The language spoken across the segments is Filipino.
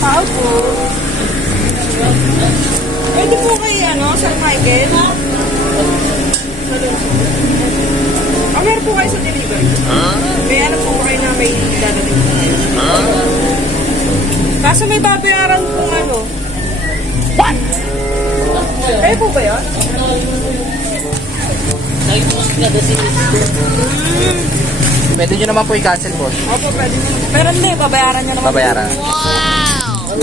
Tao po. Pwede po kayo, Sir Michael? Meron po kayo sa delivery. May po kayo na may dadating po kayo. Kaso may babayaran pong What? Kayo po ba yun? Pwede nyo naman po i-cancel, boss. Opo, pwede nyo. Pero hindi, babayaran nyo naman. Babayaran. Wow!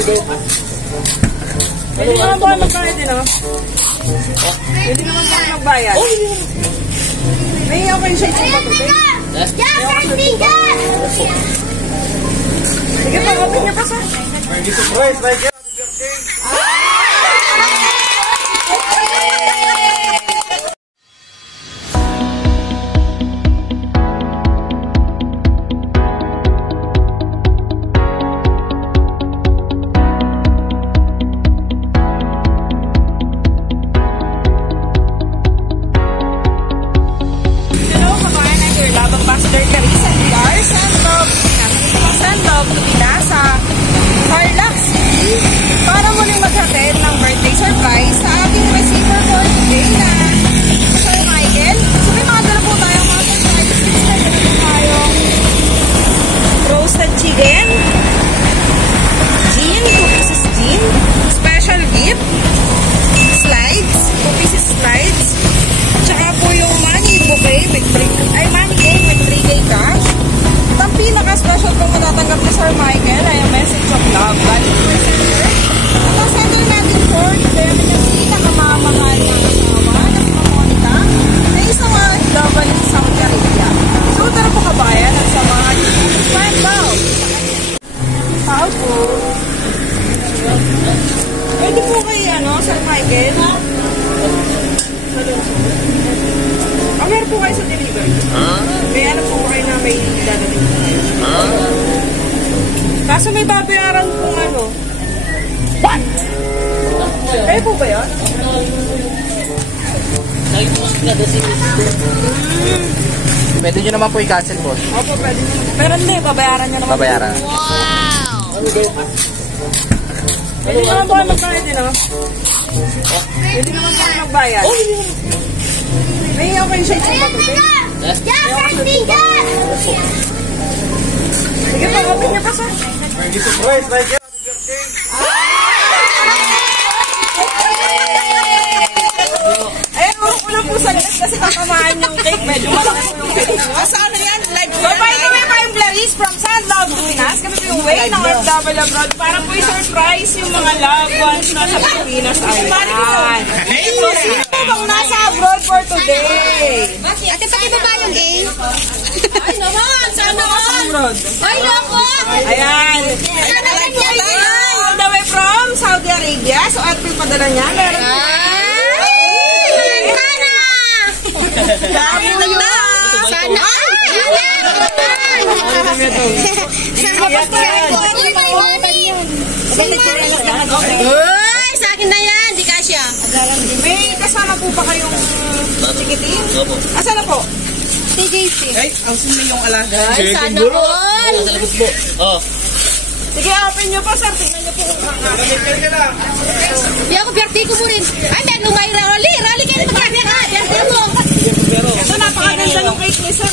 Pwede naman po magbayad din, Pwede naman po magbayad. May okay siya itong patubig? Sige po, open nyo pa, sir. Thank you so much. Thank you. Ambassador Carissa, we are send love to Pinasa, Carlax, para muling maghatid ng birthday surprise sa ating receiver for today na Sir Michael. So may mga dala po tayong mga surprises. Meron po tayong roasted chicken, gin, 2 pieces gin, special gift, slides, 2 pieces slides, tsaka po yung money bouquet with money game with 3K cash. At ang pinaka-special pong matatanggap ni Sir Michael ay ang message of love. Galing po yung sender. At ang sender natin for today ang pinakamamahal na asawa na si Monica na isang OFW sa Saudi Arabia. So, tara po kabayan at sa mga find out. Tao po. Pwede po kayo, Sir Michael? Meron po kayo sa delivery. May po kayo na may dadating po kayo. Kaso may babayaran pong What? Kayo po ba yun? Pwede nyo naman po i-cancel, boss. Opo, pwede nyo. Pero hindi, babayaran nyo naman. Babayaran. Wow! Pwede naman po magbayad din, Pwede naman po magbayad. May okay siya itong patubig? Sige po, open nyo pa, sir. Thank you so much. Thank you. Ayan, ulo po sa net kasi tatamaan yung cake. Medyo malaki po yung cake. Saan na yan? So, by the way, I'm Clarice from Sandlog, Pilipinas. Kami po yung way ng OFW abroad para po i-surprise yung mga loved ones na sa Pilipinas. Ayan. So, sino po bang nasa abroad for today? Ate, pakibaba yung game. Ay naman, sana abroad. Ay, loko! Ayan. All the way from Saudi Arabia. So, at yung padala niya, meron po. Sana! Uy! Sa akin na yan! Di kasya! May kasama po pa kayong chikitin? Asa na po? TJC. Ay, ang sumi yung alaga. Ay, sana all! Sige, open nyo pa, sir. Tingnan nyo po kung kakakita. Di ako, birthday ko mo rin. Ay, may lumay rally. Rally kayo na magkakita ka. Birthday mo. Ito, napakaganda ng cake ni sir,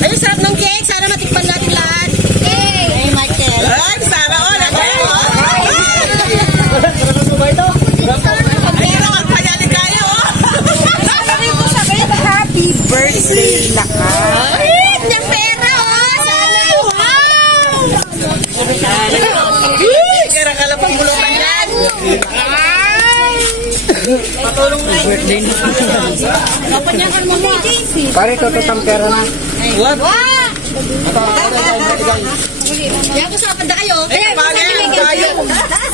Ay, sarap ng cake. Sana matikpan natin lahat. Hey, Michael. Ay, sana all. Happy birthday na ka. Ay, yung pera, Sana, wow. Kaya kalapang bulutan yan. Patulong na birthday na. Kapanyakan mo mo. Pare, tototang pera na. What? Kaya ko sa panda kayo. Ay, bagay tayo.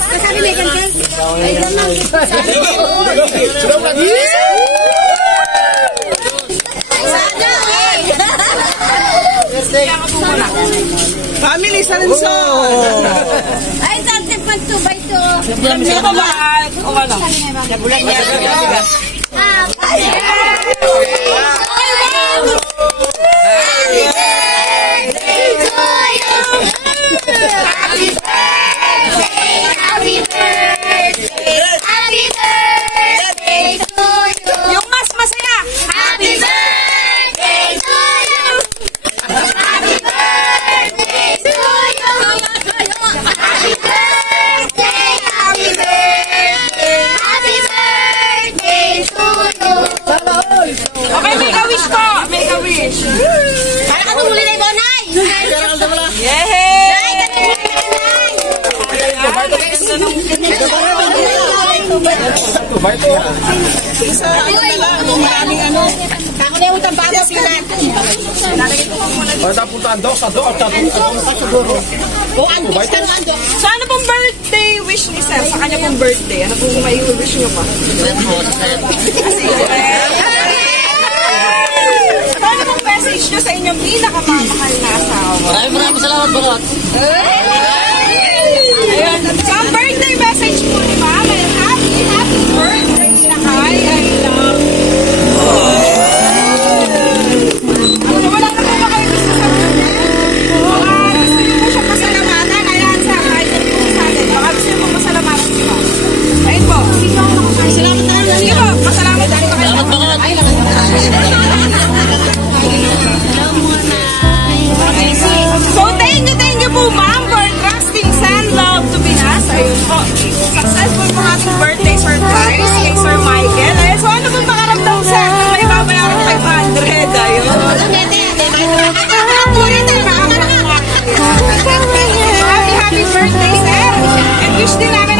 Kasali may kankan. Ay, naman. Family Sanso. Ay, dati pag 2x2. Sino ba mahal? O ano? Nabulan niya. Happy birthday to you. Happy birthday. Bait po. Isa, ano na lang, maraming ano. Ako na yung utang para sila. Para napuntaan daw sa doon. O, andok ka ng andok. So, ano pong birthday wish ni Sir? Sa kanya pong birthday. Ano pong may wish niyo pa? Ano pong message niyo sa inyong pinakamamahal na asawa? Maraming salamat, Balot. Ayun. So, ang birthday message po ni Ma'am ay happy birthday na kay I love you. Wala na po ba kayo gusto sabihin? Gusto niyo po siyang pasalamatan. Ayan, sa kahit hindi po sa atin. Baka gusto niyo po pasalamatan si Ma'am. Ayun po. Salamat na lang. Sige po, pasalamat na rin pa kayo. Salamat, Balot. So, thank you po, Ma'am, for trusting Send Love to Pinas. Ayun po. Successful po ating birthday surprise kay Sir Michael. Ayun, so ano pong makaramdam, Sir? May babayaran 500. Ayun. Happy birthday, Sir. And wish din namin